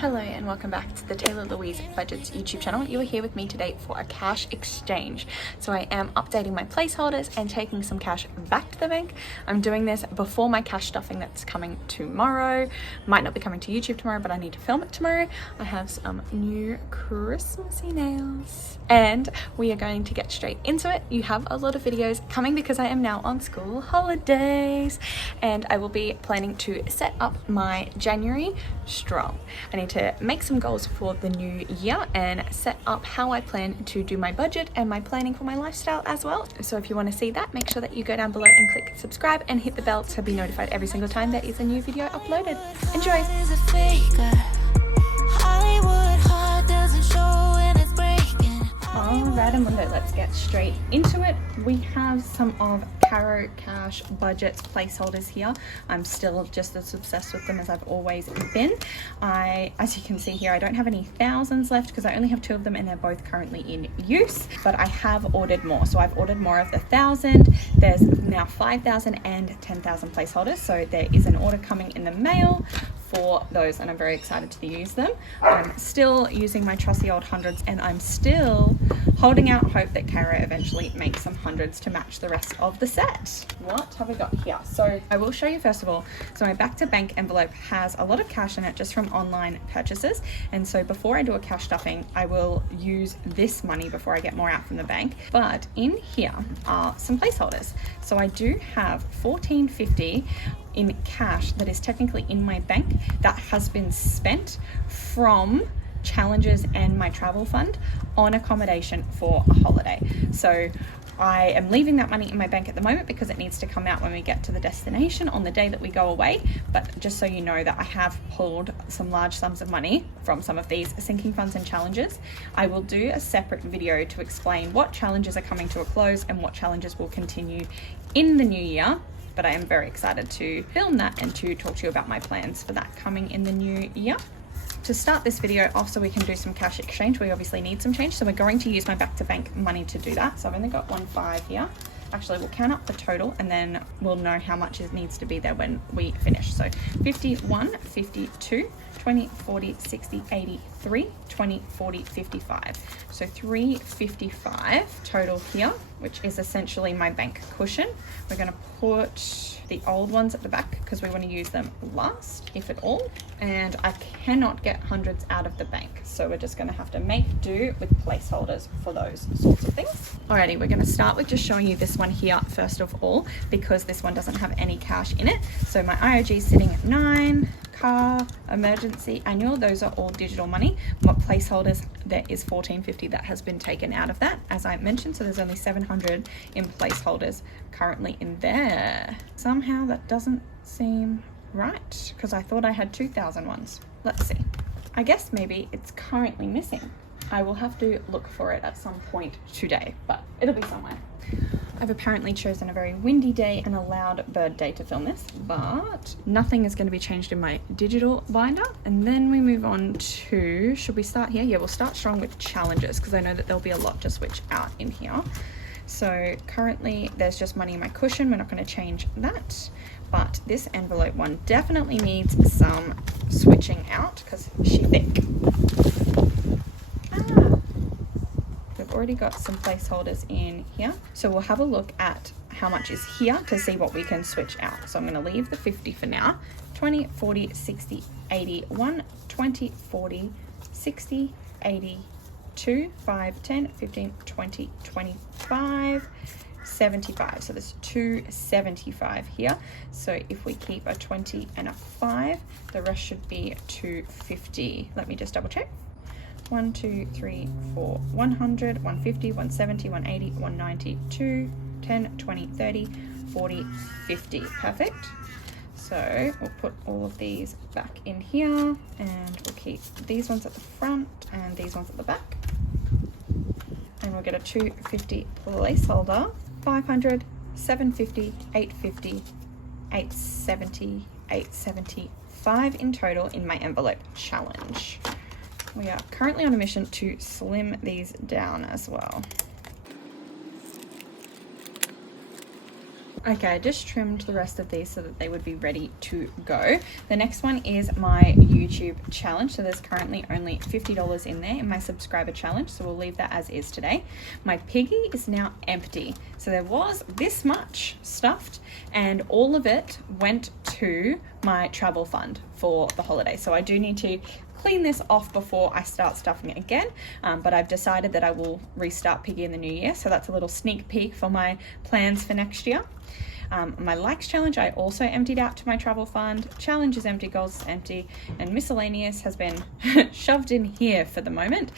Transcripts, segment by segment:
Hello and welcome back to the Taylor Louise Budgets YouTube channel. You are here with me today for a cash exchange. So I am updating my placeholders and taking some cash back to the bank. I'm doing this before my cash stuffing that's coming tomorrow. Might not be coming to YouTube tomorrow, but I need to film it tomorrow. I have some new Christmassy nails and we are going to get straight into it. You have a lot of videos coming because I am now on school holidays and I will be planning to set up my January strong. I need to make some goals for the new year and set up how I plan to do my budget and my planning for my lifestyle as well. So if you want to see that, make sure that you go down below and click subscribe and hit the bell to be notified every single time there is a new video uploaded. Enjoy! Alright, Amundo, let's get straight into it. We have some of Caro Cash Budgets placeholders here. I'm still just as obsessed with them as I've always been. As you can see here, I don't have any thousands left because I only have 2 of them and they're both currently in use, but I have ordered more. So I've ordered more of the 1,000. There's now 5,000 and 10,000 placeholders. So there is an order coming in the mail for those and I'm very excited to use them. I'm still using my trusty old hundreds and I'm still holding out hope that Caro eventually makes some hundreds to match the rest of the set. What have we got here? So I will show you first of all, so my back to bank envelope has a lot of cash in it just from online purchases, and so before I do a cash stuffing I will use this money before I get more out from the bank. But in here are some placeholders. So I do have $14.50 in cash that is technically in my bank that has been spent from challenges and my travel fund on accommodation for a holiday. So I am leaving that money in my bank at the moment because it needs to come out when we get to the destination on the day that we go away. But just so you know that I have pulled some large sums of money from some of these sinking funds and challenges. I will do a separate video to explain what challenges are coming to a close and what challenges will continue in the new year. But I am very excited to film that and to talk to you about my plans for that coming in the new year. To start this video off so we can do some cash exchange, we obviously need some change. So we're going to use my back to bank money to do that. So I've only got 1.5 here. Actually, we'll count up the total and then we'll know how much it needs to be there when we finish. So 51, 52, 20, 40, 60, 80, 3, 20, 40, 55. So 355 total here, which is essentially my bank cushion. We're going to put the old ones at the back because we want to use them last, if at all. And I cannot get hundreds out of the bank. So we're just going to have to make do with placeholders for those sorts of things. Alrighty, we're going to start with just showing you this one here first of all, because this one doesn't have any cash in it. So my IOG is sitting at 9, car, emergency, annual, those are all digital money. My placeholders, there is $14.50 that has been taken out of that, as I mentioned. So there's only 700 in placeholders currently in there. Somehow that doesn't seem right because I thought I had 2,000 ones. Let's see. I guess maybe it's currently missing. I will have to look for it at some point today, but it'll be somewhere. I've apparently chosen a very windy day and a loud bird day to film this, but nothing is going to be changed in my digital binder. And then we move on to, should we start here? Yeah, we'll start strong with challenges because I know that there'll be a lot to switch out in here. So currently there's just money in my cushion. We're not going to change that, but this envelope one definitely needs some switching out because she's thick. We've already got some placeholders in here. So we'll have a look at how much is here to see what we can switch out. So I'm going to leave the 50 for now. 20, 40, 60, 80, 1, 20, 40, 60, 80, 2, 5, 10, 15, 20, 25, 75. So there's 275 here. So if we keep a 20 and a 5, the rest should be 250. Let me just double check. 1, 2, 3, 4, 100, 150, 170, 180, 190, 2, 10, 20, 30, 40, 50. Perfect. So we'll put all of these back in here and we'll keep these ones at the front and these ones at the back. And we'll get a 250 placeholder, 500, 750, 850, 870, 875 in total in my envelope challenge. We are currently on a mission to slim these down as well. Okay, I just trimmed the rest of these so that they would be ready to go. The next one is my YouTube challenge. So there's currently only $50 in there in my subscriber challenge. So we'll leave that as is today. My piggy is now empty. So there was this much stuffed and all of it went to my travel fund for the holiday. So I do need to clean this off before I start stuffing it again, but I've decided that I will restart piggy in the new year. So that's a little sneak peek for my plans for next year. My likes challenge I also emptied out to my travel fund. Challenge is empty, goals is empty, and miscellaneous has been shoved in here for the moment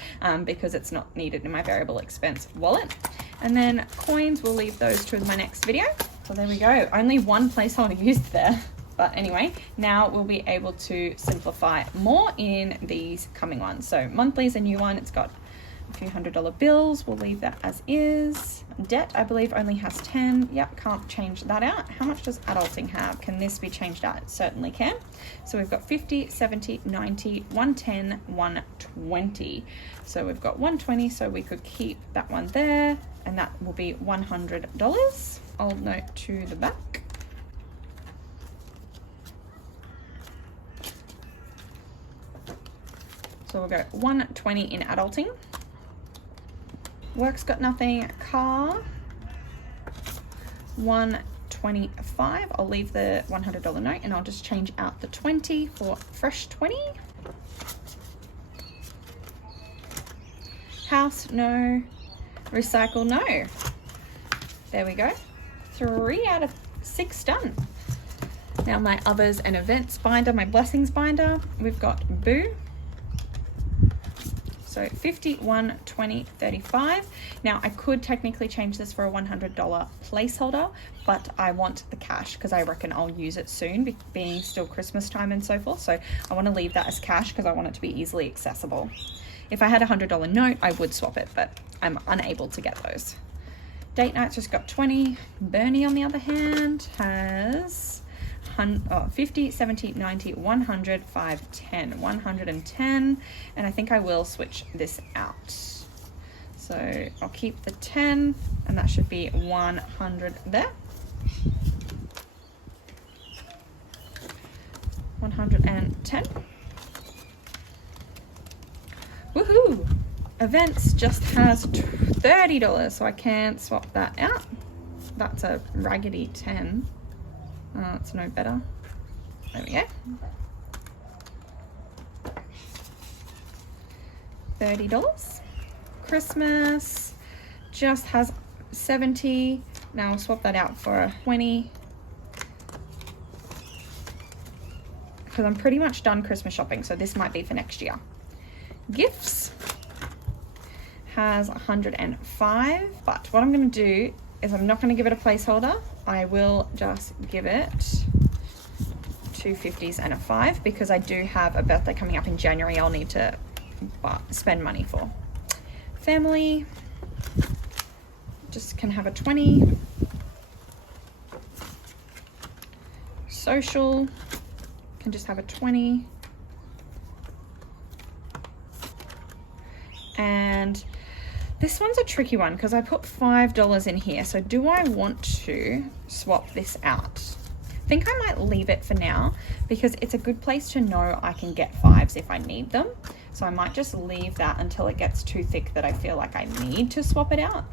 because it's not needed in my variable expense wallet. And then coins, we'll leave those to my next video. So there we go, only one placeholder used there. But anyway, now we'll be able to simplify more in these coming ones. So monthly is a new one. It's got a few $100 bills. We'll leave that as is. Debt, I believe, only has 10. Yep, can't change that out. How much does adulting have? Can this be changed out? It certainly can. So we've got 50, 70, 90, 110, 120. So we've got 120, so we could keep that one there, and that will be $100. I'll note to the back. So we'll go 120 in adulting. Work's got nothing. Car, 125. I'll leave the $100 note and I'll just change out the 20 for fresh 20. House, no. Recycle, no. There we go. 3 out of 6 done. Now my others and events binder, my blessings binder, we've got Boo. So 50, 1, 20, 35. Now I could technically change this for a $100 placeholder, but I want the cash because I reckon I'll use it soon, being still Christmas time and so forth. So I want to leave that as cash because I want it to be easily accessible. If I had a $100 note, I would swap it, but I'm unable to get those. Date night's just got 20. Bernie, on the other hand, has 50, 70, 90, 100, 5, 10, 110, and I think I will switch this out. So I'll keep the 10, and that should be 100 there. 110. Woohoo! Events just has $30, so I can't swap that out. That's a raggedy 10. It's no better. There we go. $30. Christmas just has 70. Now I'll swap that out for a 20. Because I'm pretty much done Christmas shopping, so this might be for next year. Gifts has 105, but what I'm going to do is I'm not going to give it a placeholder. I will just give it 2 50s and a 5 because I do have a birthday coming up in January I'll need to spend money for. Family just can have a 20. Social can just have a 20. And this one's a tricky one because I put $5 in here. So do I want to swap this out? I think I might leave it for now because it's a good place to know I can get 5s if I need them. So I might just leave that until it gets too thick that I feel like I need to swap it out.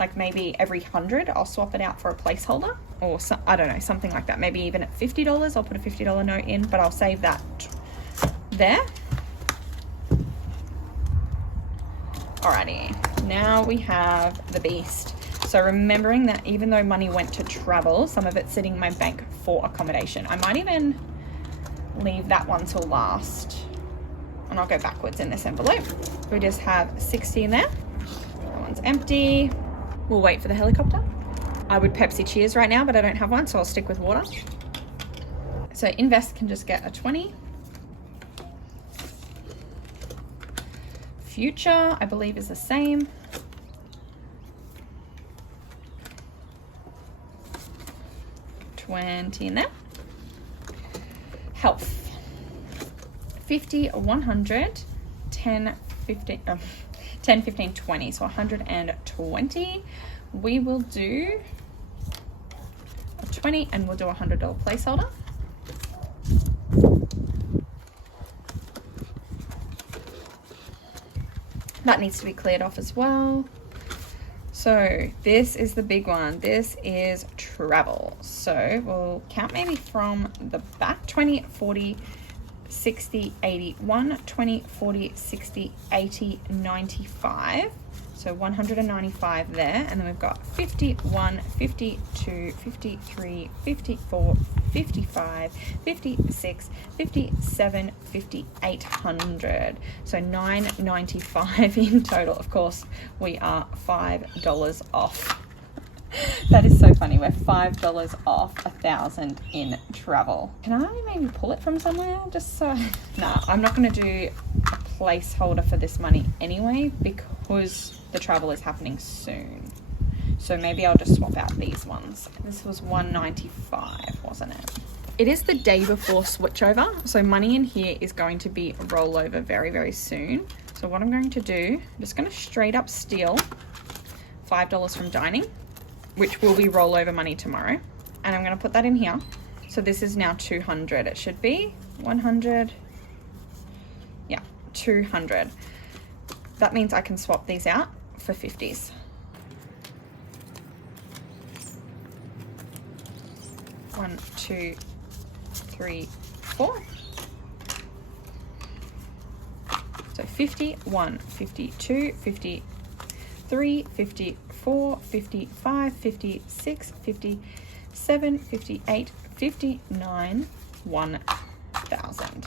Like maybe every 100 I'll swap it out for a placeholder, or I don't know, something like that. Maybe even at $50 I'll put a $50 note in, but I'll save that there. Alrighty, now we have the beast. So remembering that even though money went to travel, some of it's sitting in my bank for accommodation. I might even leave that one till last. And I'll go backwards in this envelope. We just have 60 in there. That one's empty. We'll wait for the helicopter. I would Pepsi Cheers right now, but I don't have one, so I'll stick with water. So invest can just get a 20. Future, I believe, is the same. $20 in there. Health, 50, 100, 10, 15, 10, 15, 20, so 120. We will do $20, and we'll do a $100 placeholder. That needs to be cleared off as well. So this is the big one. This is travel. So we'll count maybe from the back: 20, 40, 60, 80, 1, 20, 40, 60, 80, 95. So 195 there. And then we've got 51, 52, 53, 54, 55, 56, 57, 5800. So 995 in total. Of course, we are $5 off. That is so funny. We're $5 off 1,000 in travel. Can I maybe pull it from somewhere? Just so. Nah, I'm not going to do a placeholder for this money anyway because the travel is happening soon. So maybe I'll just swap out these ones. This was 195, wasn't it? It is the day before switchover, so money in here is going to be rollover very, very soon. So what I'm going to do, I'm just going to straight up steal $5 from dining, which will be rollover money tomorrow. And I'm going to put that in here. So this is now 200. It should be 100. Yeah, 200. That means I can swap these out for 50s. 1, 2, 3, 4. So 51, 52, 53, 54, 55, 56, 57, 58, 59, 1,000.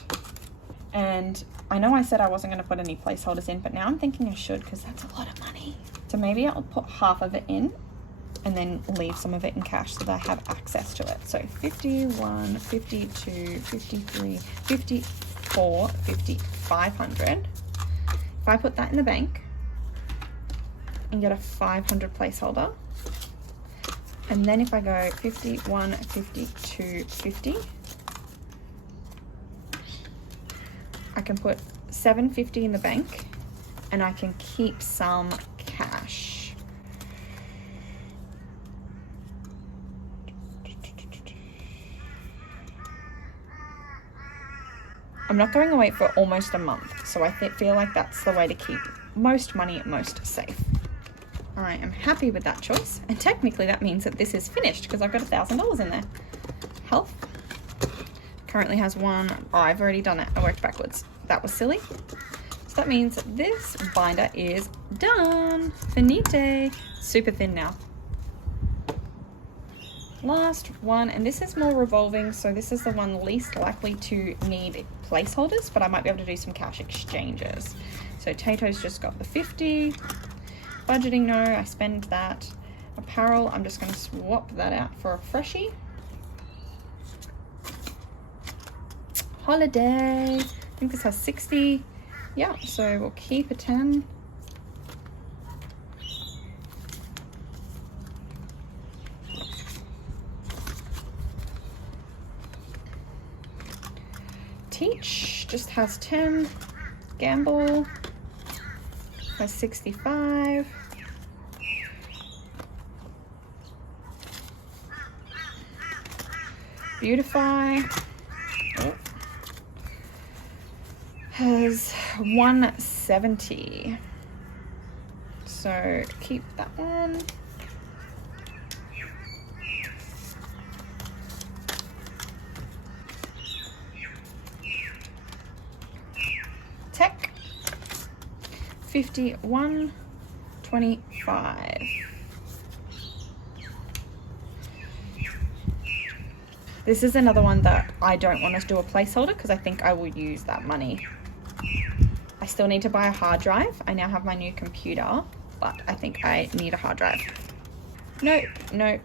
And I know I said I wasn't going to put any placeholders in, but now I'm thinking I should because that's a lot of money. So maybe I'll put half of it in and then leave some of it in cash so that I have access to it. So 51, 52, 53, 54, 500. If I put that in the bank and get a 500 placeholder, and then if I go 51, 52, 50, I can put 750 in the bank and I can keep some cash. I'm not going away for almost a month, so I feel like that's the way to keep most money most safe. I am happy with that choice, and technically that means that this is finished because I've got $1,000 in there. Health currently has one. Oh, I've already done it. I worked backwards. That was silly. So that means this binder is done. Finite. Super thin now. Last one, and this is more revolving, so this is the one least likely to need placeholders, but I might be able to do some cash exchanges. So Tayto's just got the 50. Budgeting, no, I spend that. Apparel, I'm just going to swap that out for a freshie. Holiday, I think this has 60. Yeah, so we'll keep a 10. Teach just has 10. Gamble has 65. Beautify has 170. So keep that one. Tech 51, 25. This is another one that I don't want to do a placeholder because I think I will use that money. I still need to buy a hard drive. I now have my new computer, but I think I need a hard drive. Nope, nope.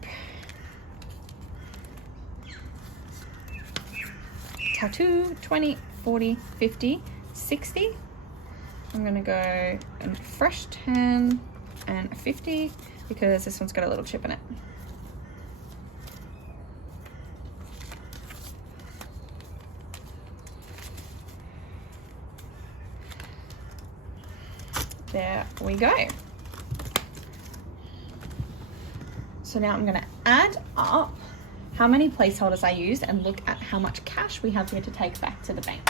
Tattoo, 20, 40, 50, 60. I'm gonna go a fresh 10 and a 50 because this one's got a little chip in it. There we go. So now I'm going to add up how many placeholders I used and look at how much cash we have here to take back to the bank.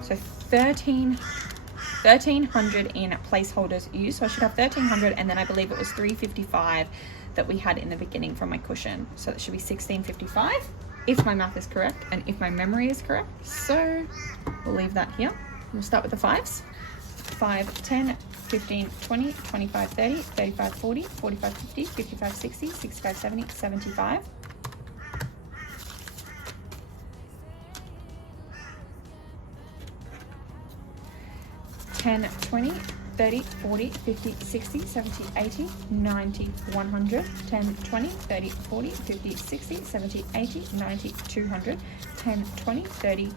So 1,300 in placeholders used. So I should have 1,300, and then I believe it was 355 that we had in the beginning from my cushion. So that should be 1,655 if my math is correct and if my memory is correct. So we'll leave that here. We'll start with the fives. 5, 10, 15, 20, 25, 30, 35, 40, 45, 50, 55, 60, 65, 70, 75. 10, 20, 30, 40, 50, 60, 70, 80, 90, 100, 10, 20, 30, 40, 50, 60, 70, 80, 90, 200, 10, 20, 30,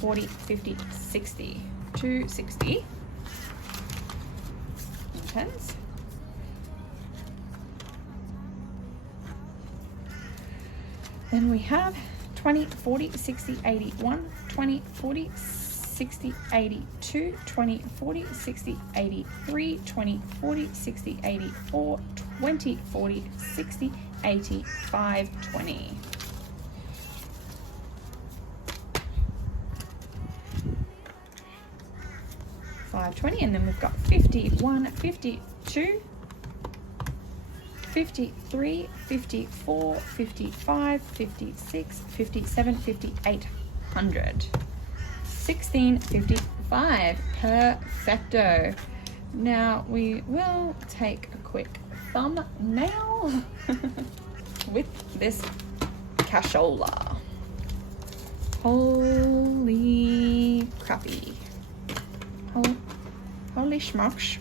40, 50, 60, 260. Tens. Then we have 20, 40, 60, 81, 20, 40, 60, 82, 20, 40, 60, 83, 20, 40, 60, 84, 20, 40, 60, 80, 520. And then we've got 51, 52, 53, 54, 55, 56, 57, 5800. 1655. Perfecto. Now we will take a quick thumbnail with this cashola. Holy crappy. Holy schmucks.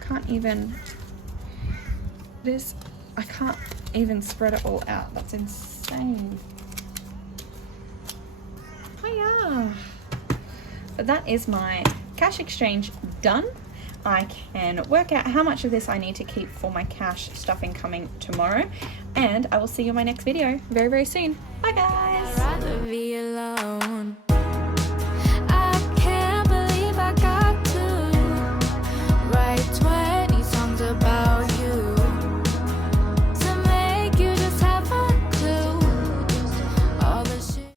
Can't even, I can't even spread it all out. That's insane. Hiya. But that is my cash exchange done. I can work out how much of this I need to keep for my cash stuff incoming tomorrow. And I will see you in my next video very, very soon. Bye guys.